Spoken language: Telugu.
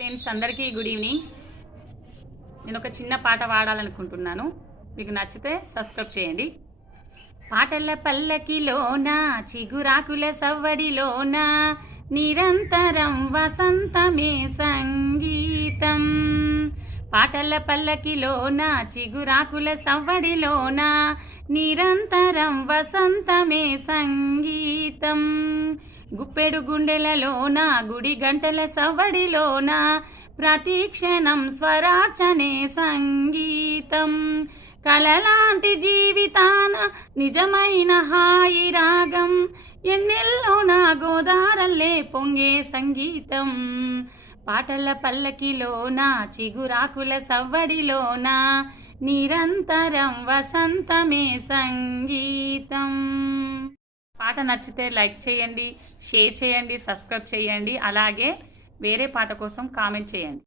ఫ్రెండ్స్ అందరికీ గుడ్ ఈవినింగ్. నేను ఒక చిన్న పాట పాడాలనుకుంటున్నాను. మీకు నచ్చితే సబ్స్క్రైబ్ చేయండి. పాటల పల్లకిలోన చిగురాకుల సవ్వడిలోన నిరంతరం వసంతమే సంగీతం. పాటల పల్లకిలోన చిగురాకుల సవ్వడిలోన నిరంతరం వసంతమే సంగీతం. గుప్పెడు గుండెలలోన గుడి గంటల సవ్వడిలోన ప్రతిక్షణం స్వరాచనే సంగీతం. కలలాంటి జీవితాన నిజమైన హాయి రాగం, ఎన్నెల్లోన గోదారల్లే పొంగే సంగీతం. పాటల పల్లకిలోన చిగురాకుల సవ్వడిలోన నిరంతరం వసంతమే సంగీతం. పాట నచ్చితే లైక్ చేయండి, షేర్ చేయండి, సబ్స్క్రైబ్ చేయండి. అలాగే వేరే పాట కోసం కామెంట్ చేయండి.